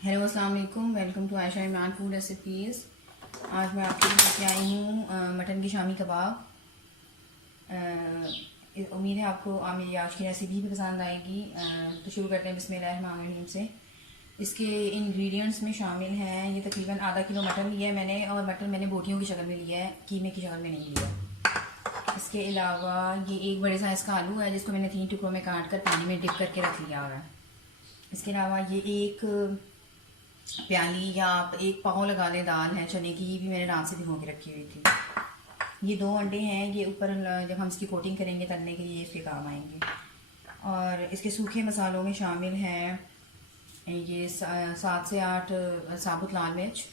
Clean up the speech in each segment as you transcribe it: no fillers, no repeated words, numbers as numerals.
Hello अस्सलाम वालेकुम, welcome to Ayesha Imran food recipes. आज मैं आपके लिए लेके आई हूँ मटन की शामी कबाब। उम्मीद है आपको मेरी आज की रेसिपी भी पसंद आएगी। तो शुरू करते हैं बिस्मिल्लाहिर्रहमानिर्रहीम से। इसके इंग्रेडिएंट्स में शामिल हैं, ये तकरीबन आधा किलो मटन लिया है मैंने, और मटन मैंने बोटियों की शक्ल में लिया है, कीमे की शक्ल में नहीं लिया। इसके अलावा ये एक बड़े साइज़ का आलू है जिसको मैंने 3 टुकड़ों में काट कर पानी में डिप करके रख लिया हुआ है। इसके अलावा ये एक प्याली या आप एक पाव लगा लें दाल है चने की, ये भी मैंने रात से भिगो के रखी हुई थी। ये 2 अंडे हैं, ये ऊपर जब हम इसकी कोटिंग करेंगे तलने के लिए इसके काम आएंगे। और इसके सूखे मसालों में शामिल हैं ये 7 से 8 साबुत लाल मिर्च,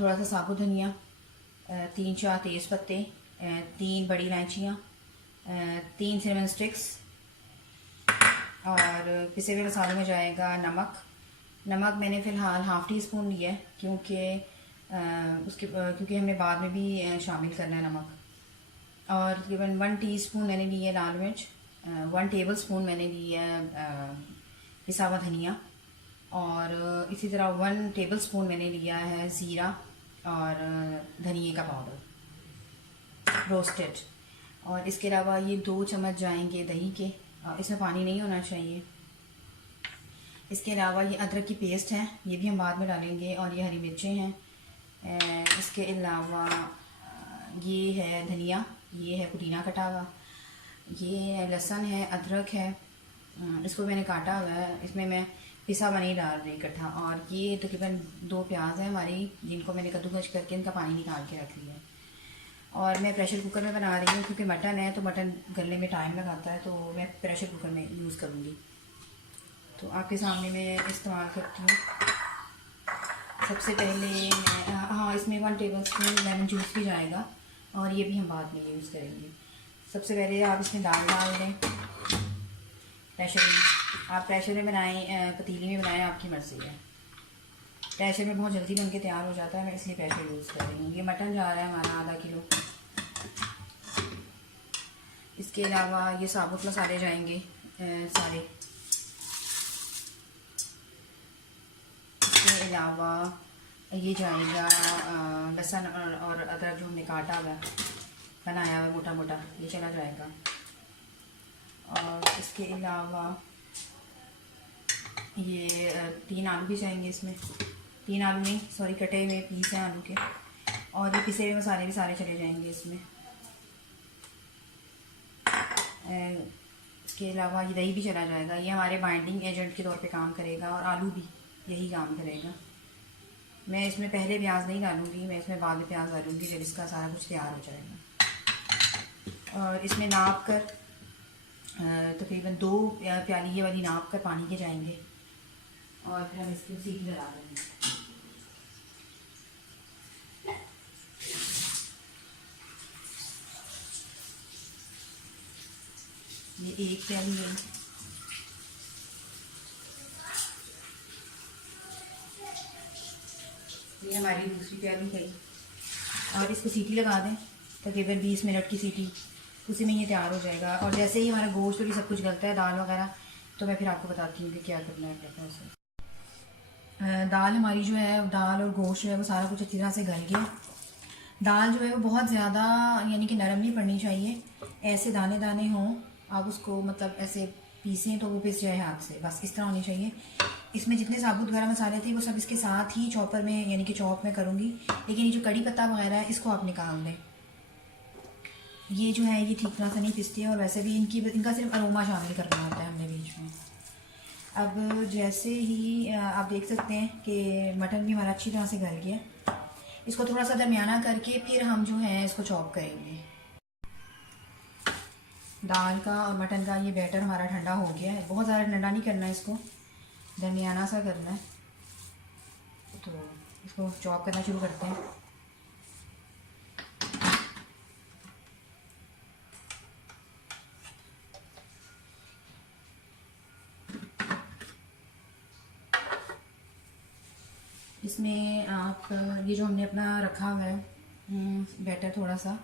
थोड़ा सा साबुत धनिया, 3-4 तेज़ पत्ते, 3 बड़ी इलायचियाँ, 3 सिनेमन स्टिक्स, और पिसे हुए मसालों में जाएगा नमक मैंने फ़िलहाल हाफ़ टी स्पून लिया है, क्योंकि हमने बाद में भी शामिल करना है नमक। और तकरीबन 1 टीस्पून मैंने ली है लाल मिर्च, 1 टेबल स्पून मैंने ली है पिसा हुआ धनिया, और इसी तरह 1 टेबल स्पून मैंने लिया है ज़ीरा और धनिए का पाउडर रोस्टेड। और इसके अलावा ये 2 चम्मच जाएंगे दही के, इसमें पानी नहीं होना चाहिए। इसके अलावा ये अदरक की पेस्ट है, ये भी हम बाद में डालेंगे, और ये हरी मिर्चें हैं। इसके अलावा ये है धनिया, ये है पुदीना कटा हुआ, ये लहसुन है, अदरक है, इसको मैंने काटा हुआ है, इसमें मैं पिसा हुआ नहीं डाल रही इकट्ठा। और ये तकरीबन 2 प्याज है हमारी, जिनको मैंने कद्दूकस करके इनका पानी निकाल के रख लिया है। और मैं प्रेशर कुकर में बना रही हूँ, क्योंकि मटन है तो मटन गलने में टाइम लगाता है, तो मैं प्रेशर कुकर में यूज़ करूँगी। तो आपके सामने मैं इस्तेमाल करती हूँ। सबसे पहले मैं इसमें 1 टेबल स्पून लेमन जूस भी जाएगा, और ये भी हम बाद में यूज़ करेंगे। सबसे पहले आप इसमें दाल डाल दें प्रेशर में। आप प्रेशर में बनाएं, पतीली में बनाएं, आपकी मर्ज़ी है। प्रेशर में बहुत जल्दी बन के तैयार हो जाता है, मैं इसलिए प्रेशर यूज़ कर रही हूँ। ये मटन जा रहा है हमारा आधा किलो। इसके अलावा ये साबुत मसाले जाएंगे सारे। इसके अलावा ये जाएगा लहसुन और अदरक जो हमने काटा हुआ बनाया हुआ मोटा मोटा, ये चला जाएगा। और इसके अलावा ये 3 आलू भी जाएंगे इसमें, 3 आलू नहीं सॉरी, कटे हुए पीस हैं आलू के। और ये पिसे हुए मसाले भी सारे चले जाएंगे इसमें। इसके अलावा ये दही भी चला जाएगा, ये हमारे बाइंडिंग एजेंट के तौर पे काम करेगा, और आलू भी यही काम करेगा। मैं इसमें पहले प्याज नहीं डालूँगी, मैं इसमें बाद में प्याज डालूँगी जब इसका सारा कुछ तैयार हो जाएगा। और इसमें नाप कर तकरीबन 2 प्याली ये वाली नाप कर पानी के जाएंगे, और फिर हम इसकी सीटी लगा देंगे। ये 1 प्याली है, ये हमारी दूसरी प्याली है। और इसको सीटी लगा दें तकरीबन 20 मिनट की सीटी, उसी में ये तैयार हो जाएगा। और जैसे ही हमारा गोश्त और ये सब कुछ गलता है दाल वगैरह, तो मैं फिर आपको बताती हूँ कि क्या करना है अपने से। दाल हमारी जो है, दाल और गोश्त जो है वो सारा कुछ अच्छी तरह से गल गया। दाल जो है वो बहुत ज़्यादा यानी कि नरम नहीं पड़नी चाहिए, ऐसे दाने दाने हों, आप उसको मतलब ऐसे पीसें तो वो पिस जाए हाथ से, बस इस तरह होनी चाहिए। इसमें जितने साबुत गरम मसाले थे वो सब इसके साथ ही चॉपर में यानी कि चॉप में करूँगी, लेकिन ये जो कड़ी पत्ता वगैरह है इसको आप निकाल दें। ये जो है ये ठीक तरह से नहीं पिसती है, और वैसे भी इनका सिर्फ अरोमा शामिल करना होता है हमने बीच में। अब जैसे ही आप देख सकते हैं कि मटन भी हमारा अच्छी तरह से गल गया, इसको थोड़ा सा दरमियाना करके फिर हम जो है इसको चॉप करेंगे। दाल का और मटन का ये बैटर हमारा ठंडा हो गया है, बहुत ज़्यादा ठंडा नहीं करना है इसको, दरमियाना सा करना है। तो इसको चॉप करना शुरू करते हैं। इसमें आप ये जो हमने अपना रखा हुआ है बैटर थोड़ा सा,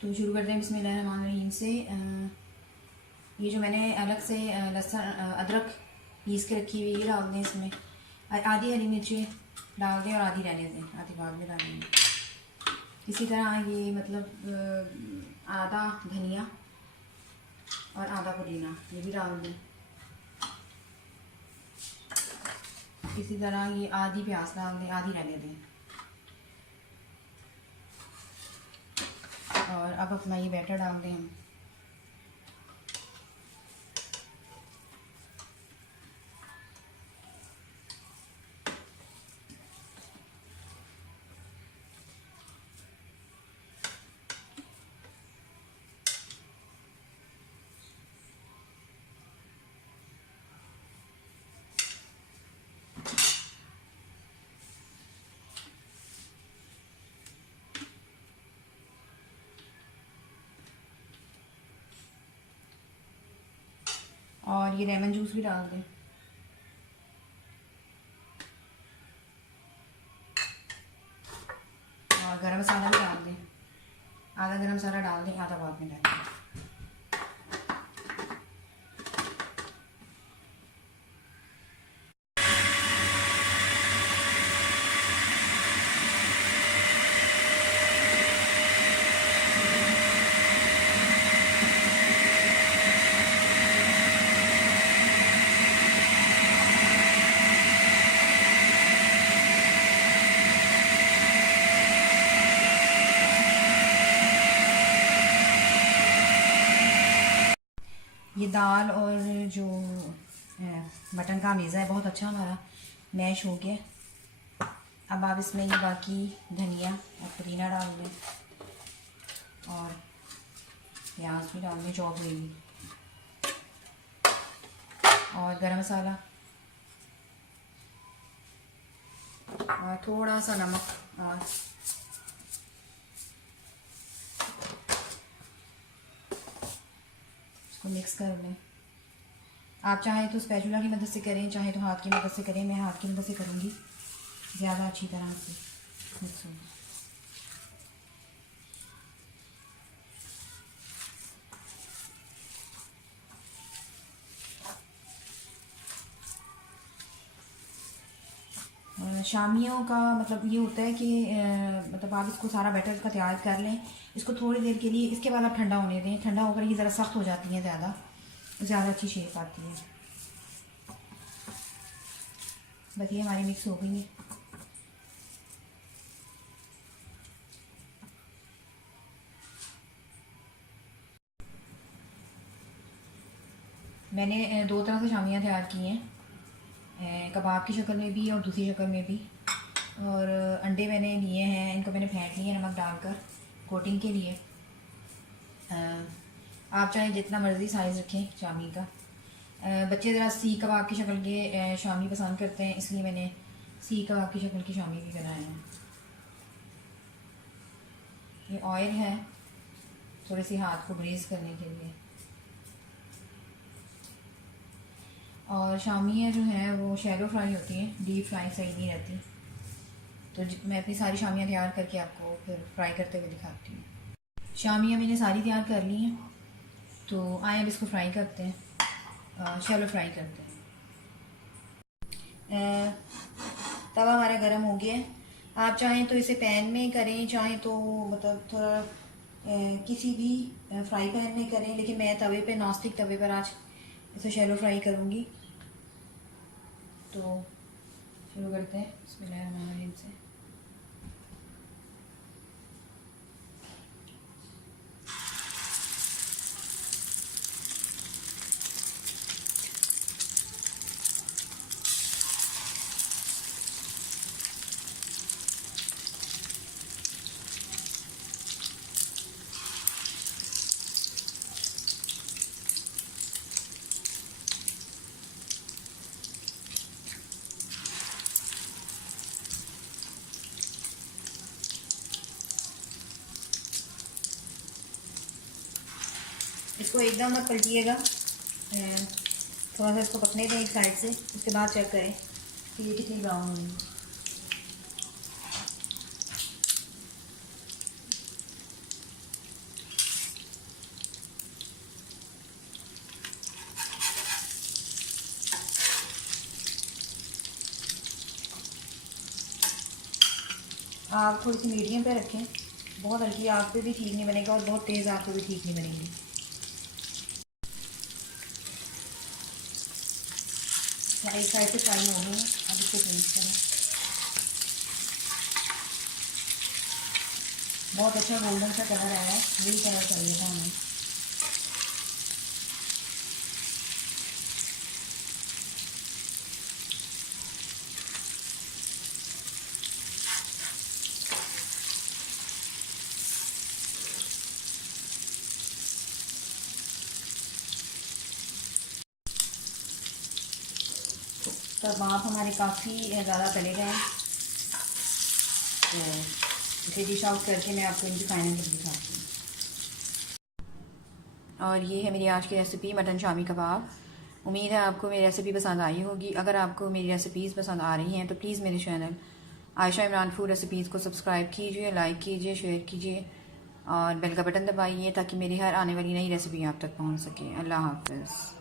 तो शुरू करते हैं बिस्मिल्लाहिर्रहमानिर्रहीम से। ये जो मैंने अलग से लहसुन अदरक पीस के रखी हुई, ये डाल दें इसमें। आधी हरी मिर्ची डाल दें और आधी रहने दें, आधी बाद में डालेंगे। इसी तरह ये मतलब आधा धनिया और आधा पुदीना ये भी डाल दें। इसी तरह ये आधी प्याज डाल दें, आधी रहने दें। और अब अपना ये बैटर डाल दें हम। और ये लेमन जूस भी डाल दें। और गरम मसाला भी डाल दें, आधा गरम मसाला डाल दें, आधा बाद में डालें। ये दाल और जो मटन का मेज़ा है बहुत अच्छा हमारा मैश हो गया। अब आप इसमें ये बाकी धनिया और पुदीना डाल दें और प्याज भी डाल दें चॉप हुई, और गरम मसाला और थोड़ा सा नमक, और इसको मिक्स कर लें। आप चाहें तो स्पैचुला की मदद से करें, चाहे तो हाथ की मदद से करें। मैं हाथ की मदद से करूँगी, ज़्यादा अच्छी तरह से मिक्स होगा। शामियों का मतलब ये होता है कि मतलब आप इसको सारा बैटर का तैयार कर लें, इसको थोड़ी देर के लिए, इसके बाद आप ठंडा होने दें। ठंडा होकर ये ज़रा सख्त हो जाती हैं, ज़्यादा अच्छी शेप आती है। बस ये हमारी मिक्स हो गई है। मैंने दो तरह से शामियाँ तैयार की हैं, कबाब की शक्ल में भी और दूसरी शक्ल में भी। और अंडे मैंने लिए हैं, इनको मैंने फेंट लिए नमक डालकर कोटिंग के लिए। आप चाहे जितना मर्ज़ी साइज़ रखें शामी का। बच्चे ज़रा सीख कबाब की शक्ल के शामी पसंद करते हैं, इसलिए मैंने सीख कबाब की शक्ल की शामी भी बनाए हैं। ये ऑयल है थोड़ी सी हाथ को ब्रेज़ करने के लिए। और शामियाँ जो हैं वो शैलो फ्राई होती हैं, डीप फ्राई सही नहीं रहती। तो मैं अपनी सारी शामियाँ तैयार करके आपको फिर फ्राई करते हुए दिखाती हूँ। शामियाँ मैंने सारी तैयार कर ली हैं, तो आए अब इसको फ्राई करते हैं, शैलो फ्राई करते हैं। तवा हमारा गर्म हो गया है। आप चाहें तो इसे पैन में करें, चाहें तो मतलब थोड़ा किसी भी फ्राई पैन में करें, लेकिन मैं तवे पे, नॉनस्टिक तवे पर आज इसे शैलो फ्राई करूँगी। तो शुरू करते हैं बिस्मिल्लाहिर्रहमानिर्रहीम से। इसको एकदम मत पलटिएगा, थोड़ा सा इसको पकने दें एक साइड से, उसके बाद चेक करें कि ये कितनी ब्राउन होगी। आग थोड़ी सी मीडियम पे रखें, बहुत हल्की आग पे भी ठीक नहीं बनेगा और बहुत तेज़ आग पे भी ठीक नहीं बनेगी। एक साइड से फ्राई हो गई, अब इसको चेंज करें। बहुत अच्छा गोल्डन सा कलर आया है, यही कलर चाहिए था हमें। कबाब हमारे काफ़ी ज़्यादा तले गए हैं, तो इसे डिश आउट करके मैं आपको इनकी फाइनल लुक दिखाती हूँ। और ये है मेरी आज की रेसिपी मटन शामी कबाब। उम्मीद है आपको मेरी रेसिपी पसंद आई होगी। अगर आपको मेरी रेसिपीज़ पसंद आ रही हैं तो प्लीज़ मेरे channel Ayesha Imran food recipes को सब्सक्राइब कीजिए, लाइक कीजिए, शेयर कीजिए और बेल का बटन दबाइए ताकि मेरी हर आने वाली नई रेसिपी आप तक पहुंच सके। अल्लाह हाफ़िज़।